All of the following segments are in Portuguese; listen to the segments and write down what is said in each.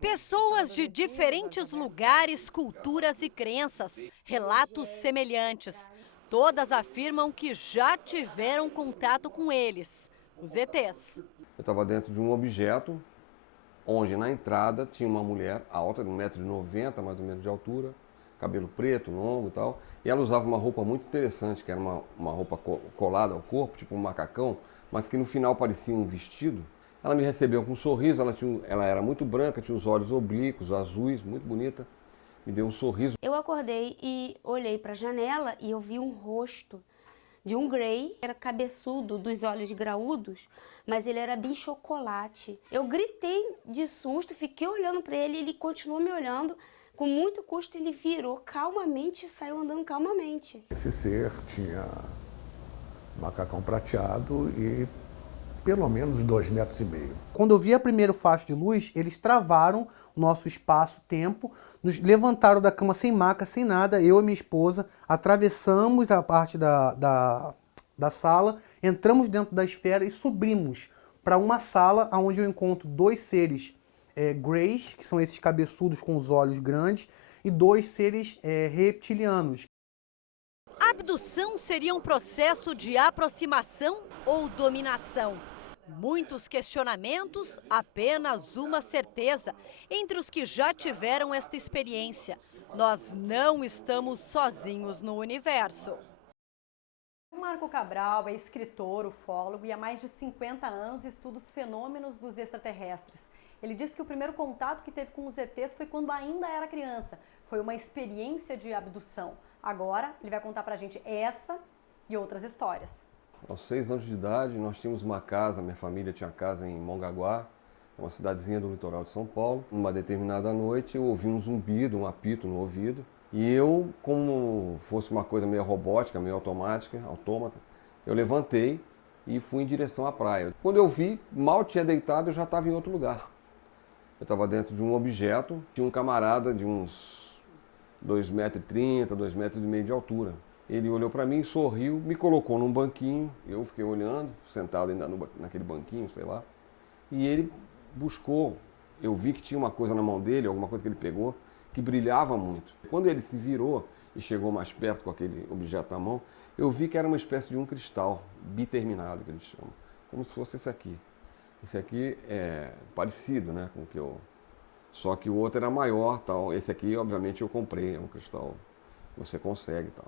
Pessoas de diferentes lugares, culturas e crenças, relatos semelhantes. Todas afirmam que já tiveram contato com eles, os ETs. Eu estava dentro de um objeto, onde na entrada tinha uma mulher alta, de 1,90 m mais ou menos de altura, cabelo preto, longo e tal, e ela usava uma roupa muito interessante, que era uma roupa colada ao corpo, tipo um macacão, mas que no final parecia um vestido. Ela me recebeu com um sorriso, ela era muito branca, tinha os olhos oblíquos, azuis, muito bonita, me deu um sorriso. Eu acordei e olhei para a janela e eu vi um rosto de um grey, era cabeçudo, dos olhos graúdos, mas ele era bem chocolate. Eu gritei de susto, fiquei olhando para ele, ele continuou me olhando. Com muito custo ele virou calmamente e saiu andando calmamente. Esse ser tinha macacão prateado e pelo menos 2,5 metros. Quando eu vi a primeiro facho de luz, eles travaram o nosso espaço-tempo, nos levantaram da cama sem maca, sem nada, eu e minha esposa, atravessamos a parte da sala, entramos dentro da esfera e subimos para uma sala onde eu encontro dois seres greys, que são esses cabeçudos com os olhos grandes, e dois seres reptilianos. A abdução seria um processo de aproximação ou dominação? Muitos questionamentos, apenas uma certeza. Entre os que já tiveram esta experiência, nós não estamos sozinhos no universo. Marco Cabral é escritor, ufólogo e há mais de 50 anos estuda os fenômenos dos extraterrestres. Ele disse que o primeiro contato que teve com os ETs foi quando ainda era criança. Foi uma experiência de abdução. Agora, ele vai contar pra gente essa e outras histórias. Aos 6 anos de idade, nós tínhamos uma casa, minha família tinha casa em Mongaguá, uma cidadezinha do litoral de São Paulo. Numa determinada noite, eu ouvi um zumbido, um apito no ouvido. E eu, como fosse uma coisa meio robótica, meio automática, autômata, eu levantei e fui em direção à praia. Quando eu vi, mal tinha deitado, eu já estava em outro lugar. Eu estava dentro de um objeto, tinha um camarada de uns 2,30 m, 2,5 m de altura. Ele olhou para mim, sorriu, me colocou num banquinho, eu fiquei olhando, sentado ainda naquele banquinho, sei lá. E ele buscou, eu vi que tinha uma coisa na mão dele, alguma coisa que ele pegou, que brilhava muito. Quando ele se virou e chegou mais perto com aquele objeto na mão, eu vi que era uma espécie de um cristal biterminado, que eles chamam, como se fosse esse aqui. Esse aqui é parecido, né, com o que eu... Só que o outro era maior, tal. Esse aqui, obviamente, eu comprei, é um cristal que você consegue, tal.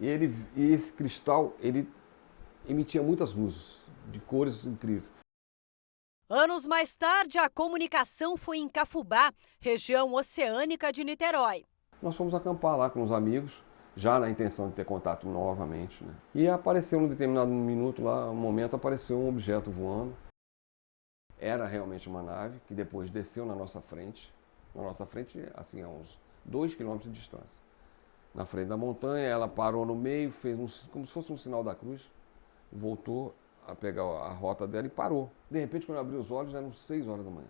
E esse cristal, ele emitia muitas luzes, de cores incríveis. Anos mais tarde, a comunicação foi em Cafubá, região oceânica de Niterói. Nós fomos acampar lá com os amigos, já na intenção de ter contato novamente, né? E apareceu num determinado minuto lá, um momento, apareceu um objeto voando. Era realmente uma nave que depois desceu na nossa frente, assim, a uns 2 km de distância. Na frente da montanha, ela parou no meio, fez como se fosse um sinal da cruz, voltou a pegar a rota dela e parou. De repente, quando eu abri os olhos, eram 6 horas da manhã.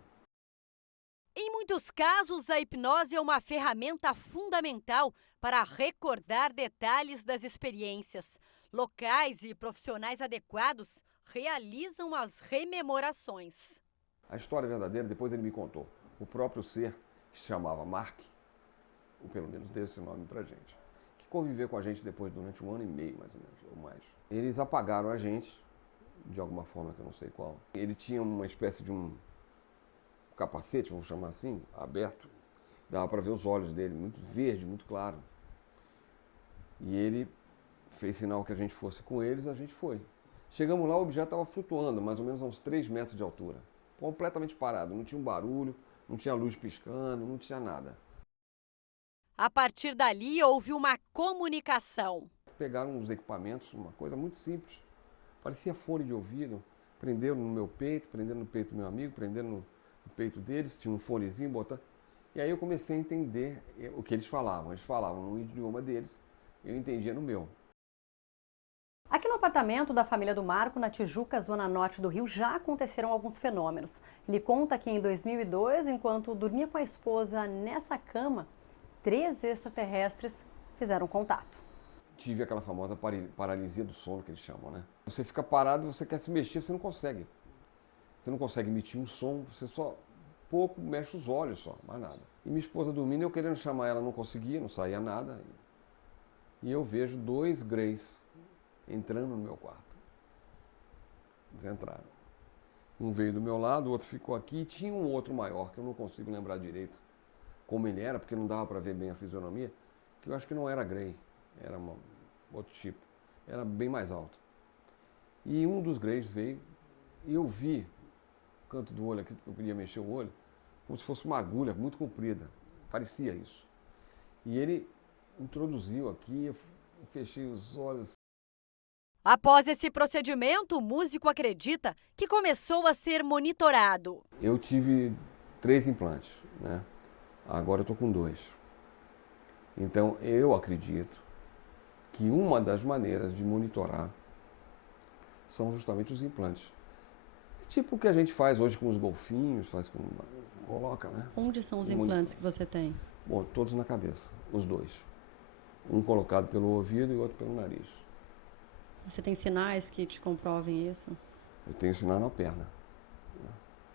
Em muitos casos, a hipnose é uma ferramenta fundamental para recordar detalhes das experiências. Locais e profissionais adequados realizam as rememorações. A história verdadeira, depois ele me contou. O próprio ser, que se chamava Mark, ou pelo menos deu esse nome pra gente, que conviveu com a gente depois durante 1 ano e meio, mais ou menos, ou mais. Eles apagaram a gente, de alguma forma que eu não sei qual. Ele tinha uma espécie de um capacete, vamos chamar assim, aberto. Dava para ver os olhos dele, muito verde, muito claro. E ele fez sinal que a gente fosse com eles, a gente foi. Chegamos lá, o objeto estava flutuando, mais ou menos a uns 3 metros de altura. Completamente parado, não tinha um barulho, não tinha luz piscando, não tinha nada. A partir dali, houve uma comunicação. Pegaram uns equipamentos, uma coisa muito simples. Parecia fone de ouvido, prenderam no meu peito, prenderam no peito do meu amigo, prenderam no peito deles, tinha um fonezinho, botaram. E aí eu comecei a entender o que eles falavam. Eles falavam no idioma deles, eu entendia no meu. Aqui no apartamento da família do Marco, na Tijuca, zona norte do Rio, já aconteceram alguns fenômenos. Ele conta que em 2002, enquanto dormia com a esposa nessa cama, 3 extraterrestres fizeram contato. Tive aquela famosa paralisia do sono que eles chamam, né? Você fica parado, você quer se mexer, você não consegue. Você não consegue emitir um som, você só pouco, mexe os olhos só, mais nada. E minha esposa dormindo, eu querendo chamar ela, não conseguia, não saía nada. E eu vejo 2 greys entrando no meu quarto. Eles entraram. Um veio do meu lado, o outro ficou aqui, e tinha um outro maior, que eu não consigo lembrar direito como ele era, porque não dava para ver bem a fisionomia, que eu acho que não era grey, era outro tipo, era bem mais alto. E um dos greys veio, e eu vi o canto do olho aqui, porque eu podia mexer o olho, como se fosse uma agulha muito comprida, parecia isso. E ele introduziu aqui, eu fechei os olhos. Após esse procedimento, o músico acredita que começou a ser monitorado. Eu tive 3 implantes, né? Agora eu estou com 2. Então eu acredito que uma das maneiras de monitorar são justamente os implantes. Tipo o que a gente faz hoje com os golfinhos, coloca, né? Onde são os implantes que você tem? Bom, todos na cabeça, os 2. Um colocado pelo ouvido e outro pelo nariz. Você tem sinais que te comprovem isso? Eu tenho sinal na perna.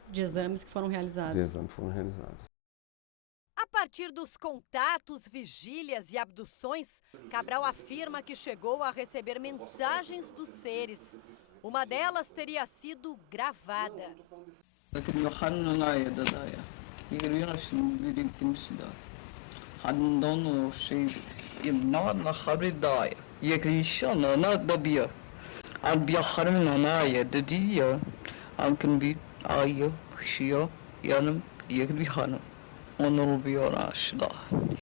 De exames que foram realizados? De exames que foram realizados. A partir dos contatos, vigílias e abduções, Cabral afirma que chegou a receber mensagens dos seres. Uma delas teria sido gravada.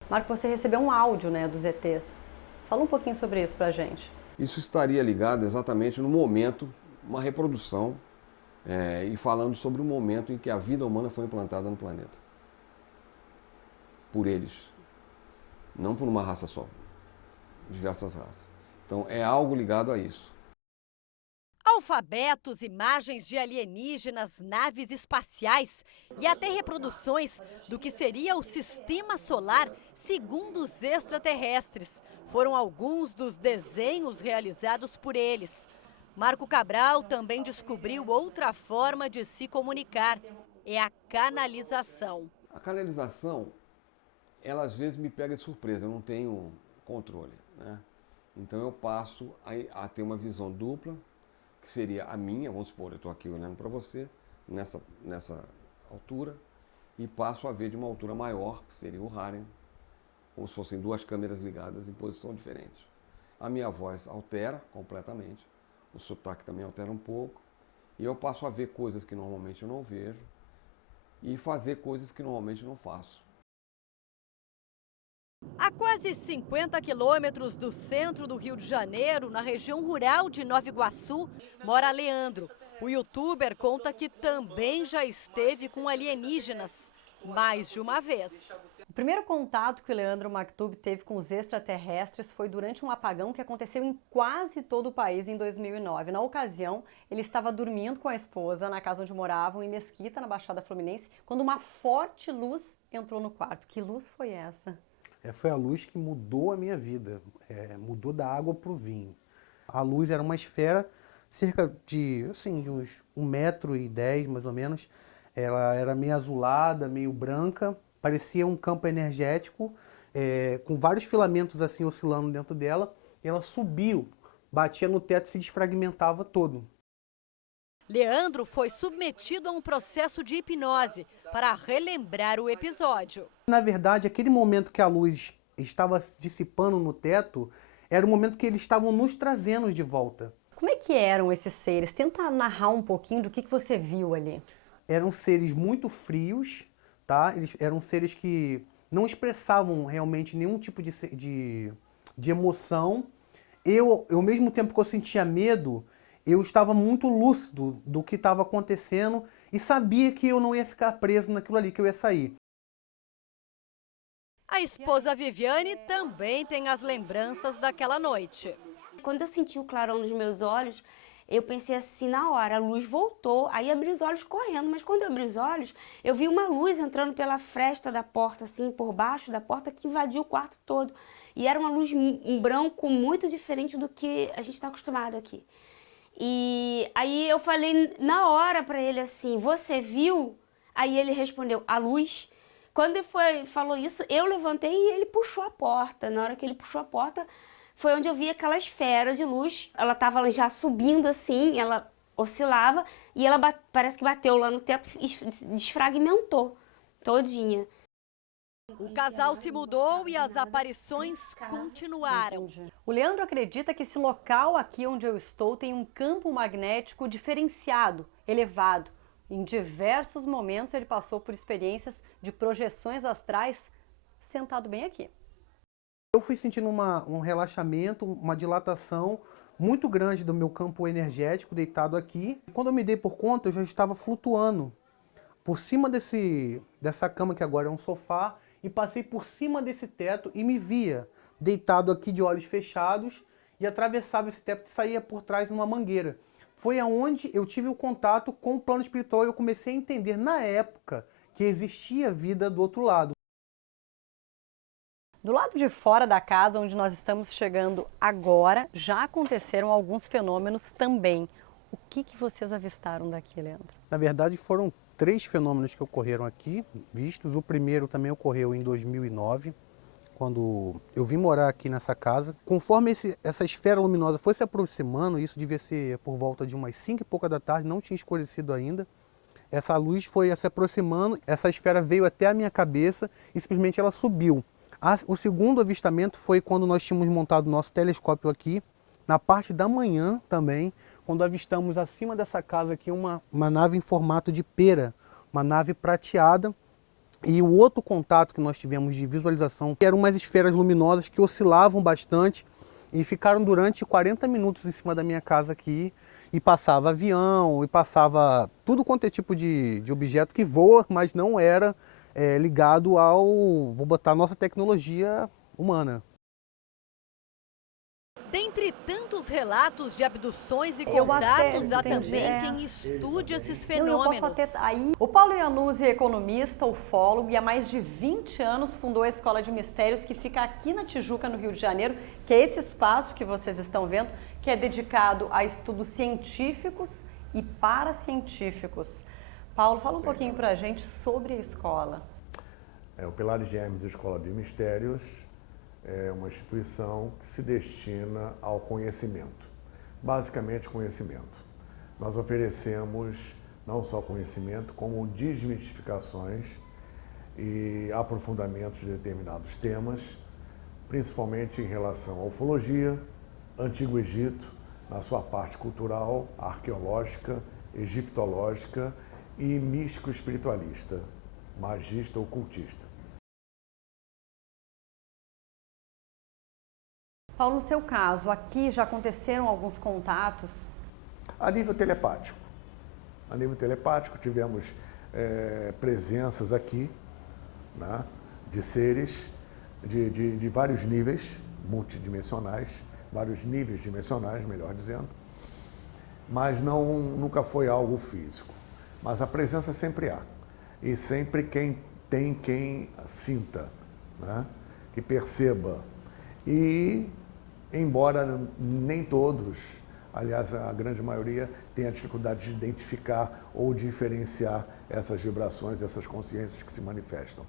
Marco, você recebeu um áudio, né, dos ETs. Fala um pouquinho sobre isso pra gente. Isso estaria ligado exatamente no momento, uma reprodução, e falando sobre o momento em que a vida humana foi implantada no planeta. Por eles. Não por uma raça só. Diversas raças. Então é algo ligado a isso. Alfabetos, imagens de alienígenas, naves espaciais e até reproduções do que seria o sistema solar segundo os extraterrestres. Foram alguns dos desenhos realizados por eles. Marco Cabral também descobriu outra forma de se comunicar, é a canalização. A canalização, ela às vezes me pega de surpresa, eu não tenho controle, né? Então eu passo a ter uma visão dupla, que seria a minha, vamos supor, eu estou aqui olhando para você, nessa altura, e passo a ver de uma altura maior, que seria o harem, como se fossem 2 câmeras ligadas em posição diferente. A minha voz altera completamente, o sotaque também altera um pouco, e eu passo a ver coisas que normalmente eu não vejo, e fazer coisas que normalmente não faço. A quase 50 quilômetros do centro do Rio de Janeiro, na região rural de Nova Iguaçu, mora Leandro. O youtuber conta que também já esteve com alienígenas, mais de uma vez. O primeiro contato que o Leandro Maktub teve com os extraterrestres foi durante um apagão que aconteceu em quase todo o país em 2009. Na ocasião, ele estava dormindo com a esposa na casa onde moravam, em Mesquita, na Baixada Fluminense, quando uma forte luz entrou no quarto. Que luz foi essa? Foi a luz que mudou a minha vida, mudou da água para o vinho. A luz era uma esfera, cerca de uns 1,10 m mais ou menos. Ela era meio azulada, meio branca, parecia um campo energético, com vários filamentos assim oscilando dentro dela. E ela subiu, batia no teto e se desfragmentava todo. Leandro foi submetido a um processo de hipnose para relembrar o episódio. Na verdade, aquele momento que a luz estava se dissipando no teto, era o momento que eles estavam nos trazendo de volta. Como é que eram esses seres? Tenta narrar um pouquinho do que você viu ali. Eram seres muito frios, tá? Eles eram seres que não expressavam realmente nenhum tipo de emoção. Eu, ao mesmo tempo que eu sentia medo, eu estava muito lúcido do que estava acontecendo e sabia que eu não ia ficar preso naquilo ali, que eu ia sair. A esposa Viviane também tem as lembranças daquela noite. Quando eu senti o clarão nos meus olhos, eu pensei assim, na hora, a luz voltou, aí abri os olhos correndo, mas quando eu abri os olhos, eu vi uma luz entrando pela fresta da porta, assim, por baixo da porta, que invadiu o quarto todo. E era uma luz um branco muito diferente do que a gente está acostumado aqui. E aí eu falei na hora para ele assim, você viu? Aí ele respondeu, a luz. Quando ele falou isso, eu levantei e ele puxou a porta. Na hora que ele puxou a porta, foi onde eu vi aquela esfera de luz. Ela estava já subindo assim, ela oscilava e ela parece que bateu lá no teto e desfragmentou todinha. O casal se mudou e as aparições continuaram. O Leandro acredita que esse local aqui onde eu estou tem um campo magnético diferenciado, elevado. Em diversos momentos ele passou por experiências de projeções astrais sentado bem aqui. Eu fui sentindo um relaxamento, uma dilatação muito grande do meu campo energético deitado aqui. Quando eu me dei por conta, eu já estava flutuando por cima dessa cama que agora é um sofá e passei por cima desse teto e me via deitado aqui de olhos fechados e atravessava esse teto e saía por trás numa mangueira. Foi aonde eu tive o contato com o plano espiritual e eu comecei a entender na época que existia vida do outro lado. Do lado de fora da casa, onde nós estamos chegando agora, já aconteceram alguns fenômenos também. O que vocês avistaram daqui, Leandro? Na verdade, foram 3 fenômenos que ocorreram aqui, vistos. O primeiro também ocorreu em 2009, quando eu vim morar aqui nessa casa. Conforme essa esfera luminosa foi se aproximando, isso devia ser por volta de umas 5 e pouca da tarde, não tinha escurecido ainda. Essa luz foi se aproximando, essa esfera veio até a minha cabeça e simplesmente ela subiu. O segundo avistamento foi quando nós tínhamos montado o nosso telescópio aqui, na parte da manhã também, quando avistamos acima dessa casa aqui uma nave em formato de pera, uma nave prateada. E o outro contato que nós tivemos de visualização eram umas esferas luminosas que oscilavam bastante e ficaram durante 40 minutos em cima da minha casa aqui. E passava avião, e passava tudo quanto é tipo de objeto que voa, mas não era ligado ao, vou botar, a nossa tecnologia humana. Dentre tantos relatos de abduções e contatos, há entendi, também quem estude esses fenômenos. O Paulo Iannuzzi é economista, ufólogo e há mais de 20 anos fundou a Escola de Mistérios, que fica aqui na Tijuca, no Rio de Janeiro, que é esse espaço que vocês estão vendo, que é dedicado a estudos científicos e paracientíficos. Paulo, fala um pouquinho para a gente sobre a escola. O Pilares Gêmeos Escola de Mistérios é uma instituição que se destina ao conhecimento, basicamente conhecimento. Nós oferecemos não só conhecimento, como desmistificações e aprofundamentos de determinados temas, principalmente em relação à ufologia, Antigo Egito, na sua parte cultural, arqueológica, egiptológica e místico-espiritualista, magista ocultista. Paulo, no seu caso, aqui já aconteceram alguns contatos? A nível telepático. A nível telepático, tivemos presenças aqui, né, de seres de vários níveis multidimensionais, vários níveis dimensionais, melhor dizendo, mas nunca foi algo físico. Mas a presença sempre há. E sempre quem sinta, né, que perceba. E, embora nem todos, aliás, a grande maioria, tenha dificuldade de identificar ou diferenciar essas vibrações, essas consciências que se manifestam.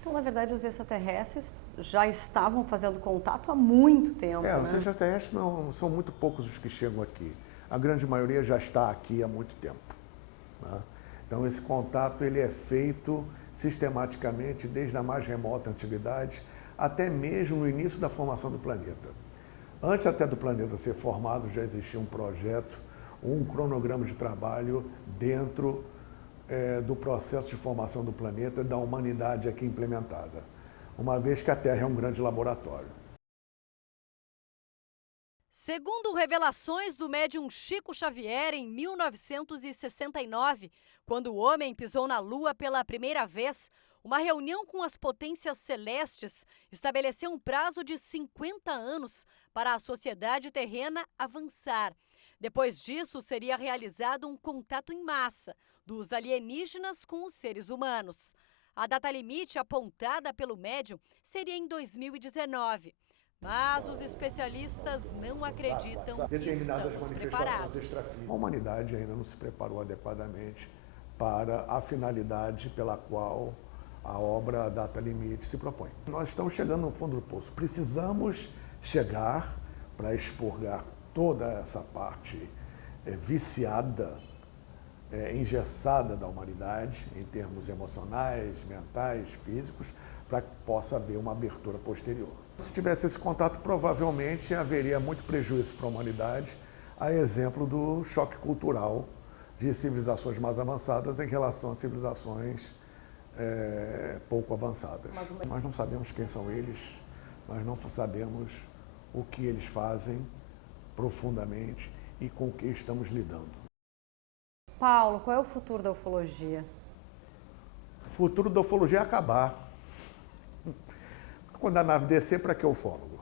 Então, na verdade, os extraterrestres já estavam fazendo contato há muito tempo, né? Os extraterrestres não são muito poucos os que chegam aqui. A grande maioria já está aqui há muito tempo, né? Então, esse contato ele é feito sistematicamente desde a mais remota antiguidade até mesmo no início da formação do planeta. Antes até do planeta ser formado, já existia um projeto, um cronograma de trabalho dentro do processo de formação do planeta, da humanidade aqui implementada, uma vez que a Terra é um grande laboratório. Segundo revelações do médium Chico Xavier em 1969, quando o homem pisou na Lua pela primeira vez, uma reunião com as potências celestes estabeleceu um prazo de 50 anos para a sociedade terrena avançar. Depois disso, seria realizado um contato em massa dos alienígenas com os seres humanos. A data limite apontada pelo médium seria em 2019. Mas os especialistas não acreditam que estamos preparados. A humanidade ainda não se preparou adequadamente para a finalidade pela qual a obra, a data limite, se propõe. Nós estamos chegando no fundo do poço. Precisamos chegar para expurgar toda essa parte viciada, engessada da humanidade, em termos emocionais, mentais, físicos, para que possa haver uma abertura posterior. Se tivesse esse contato, provavelmente haveria muito prejuízo para a humanidade, a exemplo do choque cultural de civilizações mais avançadas em relação a civilizações pouco avançadas. Nós não sabemos quem são eles, nós não sabemos o que eles fazem profundamente e com o que estamos lidando. Paulo, qual é o futuro da ufologia? O futuro da ufologia é acabar. Quando a nave descer, para que ufólogo?